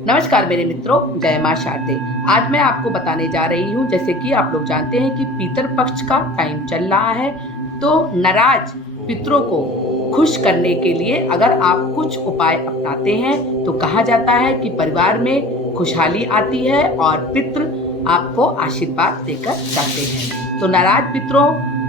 नमस्कार मेरे मित्रों, जय मां शारदे। आज मैं आपको बताने जा रही हूँ, जैसे कि आप लोग जानते हैं कि पितर पक्ष का टाइम चल रहा है, तो नाराज पितरों को खुश करने के लिए अगर आप कुछ उपाय अपनाते हैं तो कहा जाता है कि परिवार में खुशहाली आती है और पितृ आपको आशीर्वाद देकर जाते हैं। तो नाराज पितरों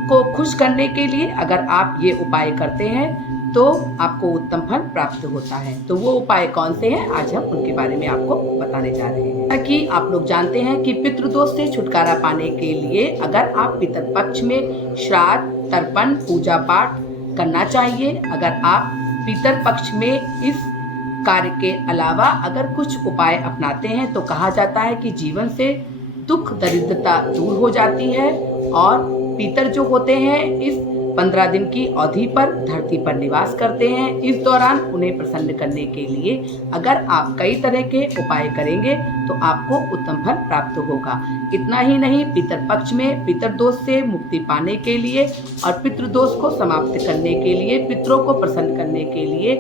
को खुश करने के लिए अगर आप ये उपाय करते हैं तो आपको उत्तम फल प्राप्त होता है। तो वो उपाय कौन से हैं, आज हम उनके बारे में आपको बताने जा रहे हैं। ताकि आप लोग जानते हैं कि पितृदोष से छुटकारा पाने के लिए अगर आप पितर पक्ष में श्राद्ध, तर्पण, पूजा पाठ करना चाहिए। अगर आप पितर पक्ष में इस कार्य के अलावा अगर कुछ उपाय अपनाते हैं तो कहा जाता है कि जीवन से दुख दरिद्रता दूर हो जाती है और पितर जो होते हैं इस 15 दिन की अवधि पर धरती पर निवास करते हैं। इस दौरान उन्हें प्रसन्न करने के लिए अगर आप कई तरह के उपाय करेंगे तो आपको उत्तम फल प्राप्त होगा। इतना ही नहीं, पितर पक्ष में पितर दोष से मुक्ति पाने के लिए और पितृदोष को समाप्त करने के लिए, पितरों को प्रसन्न करने के लिए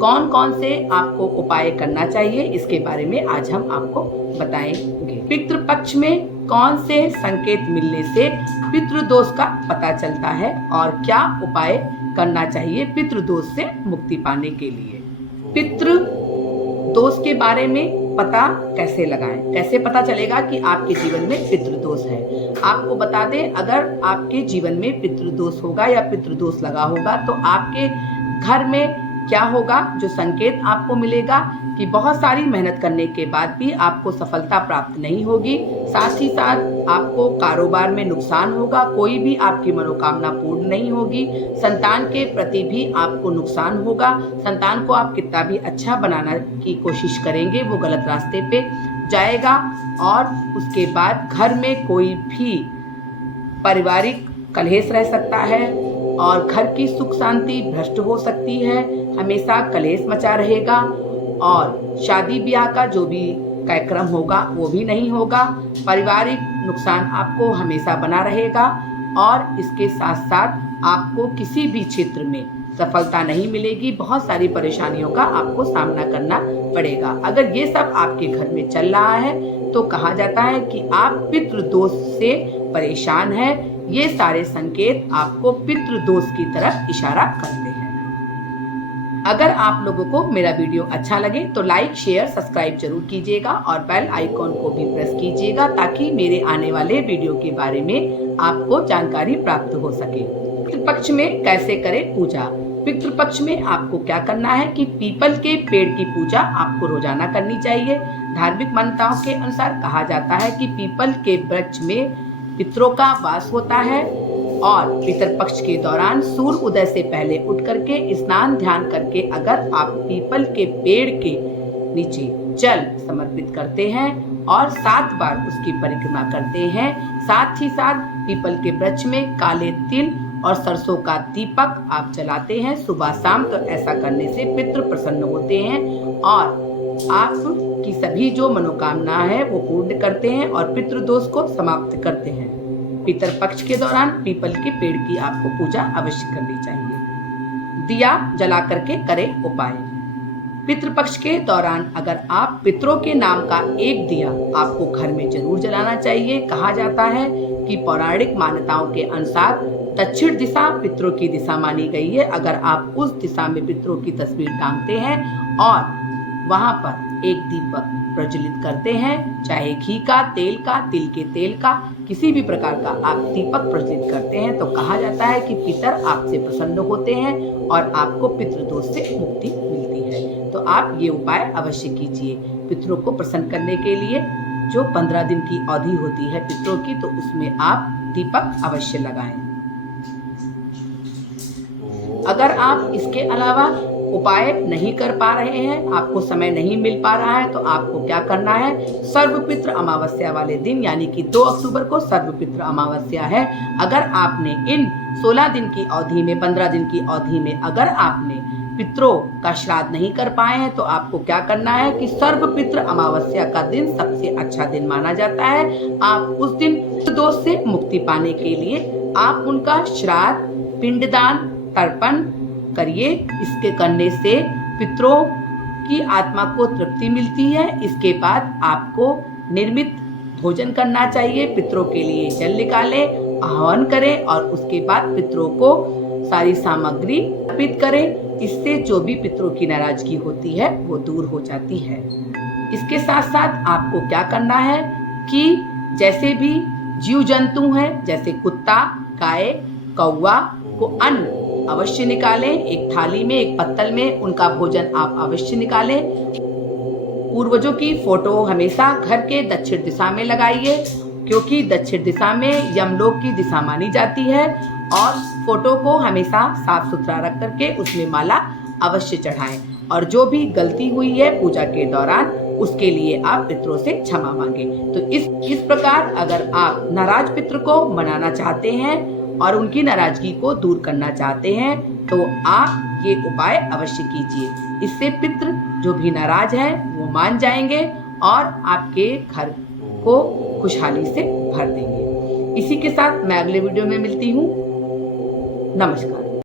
कौन कौन से आपको उपाय करना चाहिए, इसके बारे में आज हम आपको बताएंगे। पितृ पक्ष में कौन से संकेत मिलने से पितृदोष का पता चलता है और क्या उपाय करना चाहिए पितृदोष से मुक्ति पाने के लिए। पितृ दोष के बारे में पता कैसे लगाएं, कैसे पता चलेगा कि आपके जीवन में पितृदोष है। आपको बता दें, अगर आपके जीवन में पितृदोष होगा या पितृदोष लगा होगा तो आपके घर में क्या होगा, जो संकेत आपको मिलेगा कि बहुत सारी मेहनत करने के बाद भी आपको सफलता प्राप्त नहीं होगी। साथ ही साथ आपको कारोबार में नुकसान होगा, कोई भी आपकी मनोकामना पूर्ण नहीं होगी। संतान के प्रति भी आपको नुकसान होगा। संतान को आप कितना भी अच्छा बनाने की कोशिश करेंगे वो गलत रास्ते पे जाएगा। और उसके बाद घर में कोई भी पारिवारिक कलहेश रह सकता है और घर की सुख शांति भ्रष्ट हो सकती है। हमेशा कलेश मचा रहेगा और शादी ब्याह का जो भी कार्यक्रम होगा वो भी नहीं होगा। पारिवारिक नुकसान आपको हमेशा बना रहेगा और इसके साथ साथ आपको किसी भी क्षेत्र में सफलता नहीं मिलेगी। बहुत सारी परेशानियों का आपको सामना करना पड़ेगा। अगर ये सब आपके घर में चल रहा है तो कहा जाता है कि आप पितृदोष से परेशान हैं। ये सारे संकेत आपको पितृदोष की तरफ इशारा करते हैं। अगर आप लोगों को मेरा वीडियो अच्छा लगे तो लाइक, शेयर, सब्सक्राइब जरूर कीजिएगा और बेल आइकॉन को भी प्रेस कीजिएगा ताकि मेरे आने वाले वीडियो के बारे में आपको जानकारी प्राप्त हो सके। पितृपक्ष में कैसे करें पूजा। पितृपक्ष में आपको क्या करना है कि पीपल के पेड़ की पूजा आपको रोजाना करनी चाहिए। धार्मिक मान्यताओं के अनुसार कहा जाता है कि पीपल के वृक्ष में पितरों का वास होता है और पितर पक्ष के दौरान सूर्य उदय से पहले उठ करके स्नान ध्यान करके अगर आप पीपल के पेड़ के नीचे जल समर्पित करते हैं और 7 बार उसकी परिक्रमा करते हैं, साथ ही साथ पीपल के वृक्ष में काले तिल और सरसों का दीपक आप जलाते हैं सुबह शाम, तो ऐसा करने से पितृ प्रसन्न होते हैं और आपकी सभी जो मनोकामना है वो पूर्ण करते हैं और पितृदोष को समाप्त करते हैं। पितर पक्ष के दौरान पीपल के पेड़ की आपको पूजा अवश्य करनी चाहिए। दिया जला करके करें उपाय। पितृपक्ष के दौरान अगर आप पितरों के नाम का एक दिया आपको घर में जरूर जलाना चाहिए। कहा जाता है कि पौराणिक मान्यताओं के अनुसार दक्षिण दिशा पितरों की दिशा मानी गई है। अगर आप उस दिशा में पितरों की तस्वीर टांगते हैं और वहां पर एक दीपक प्रज्वलित करते हैं, चाहे घी का, तेल का, तिल के तेल का, किसी भी प्रकार का आप दीपक प्रज्वलित करते हैं तो कहा जाता है कि पितर आपसे प्रसन्न होते हैं और आपको पितृदोष से मुक्ति मिलती है। तो आप ये उपाय अवश्य कीजिए। पितरों को प्रसन्न करने के लिए जो 15 दिन की अवधि होती है पितरों की, तो उसमें आप दीपक अवश्य लगाएं। अगर आप इसके अलावा उपाय नहीं कर पा रहे हैं, आपको समय नहीं मिल पा रहा है, तो आपको क्या करना है, सर्वपितृ अमावस्या वाले दिन यानी कि 2 अक्टूबर को सर्वपितृ अमावस्या है। अगर आपने इन 16 दिन की अवधि में, 15 दिन की अवधि में अगर आपने पितरों का श्राद्ध नहीं कर पाए हैं तो आपको क्या करना है कि सर्वपितृ अमावस्या का दिन सबसे अच्छा दिन माना जाता है। आप उस दिन दोष से मुक्ति पाने के लिए आप उनका श्राद्ध, पिंडदान, तर्पण करिए। इसके करने से पितरों की आत्मा को तृप्ति मिलती है। इसके बाद आपको निर्मित भोजन करना चाहिए, पितरों के लिए जल निकालें, आह्वान करें और उसके बाद पितरों को सारी सामग्री अर्पित करें। इससे जो भी पितरों की नाराजगी होती है वो दूर हो जाती है। इसके साथ साथ आपको क्या करना है कि जैसे भी जीव जंतु हैं, जैसे कुत्ता, गाय, कौवा को अन्न अवश्य निकालें। एक थाली में, एक पत्तल में उनका भोजन आप अवश्य निकालें। पूर्वजों की फोटो हमेशा घर के दक्षिण दिशा में लगाइए, क्योंकि दक्षिण दिशा में यमलोक की दिशा मानी जाती है। और फोटो को हमेशा साफ सुथरा रख करके उसमें माला अवश्य चढ़ाएं। और जो भी गलती हुई है पूजा के दौरान, उसके लिए आप पितरों से क्षमा मांगे। तो इस प्रकार अगर आप नाराज पितृ को मनाना चाहते हैं और उनकी नाराजगी को दूर करना चाहते हैं तो आप ये उपाय अवश्य कीजिए। इससे पितृ जो भी नाराज है वो मान जाएंगे और आपके घर को खुशहाली से भर देंगे। इसी के साथ मैं अगले वीडियो में मिलती हूँ। नमस्कार।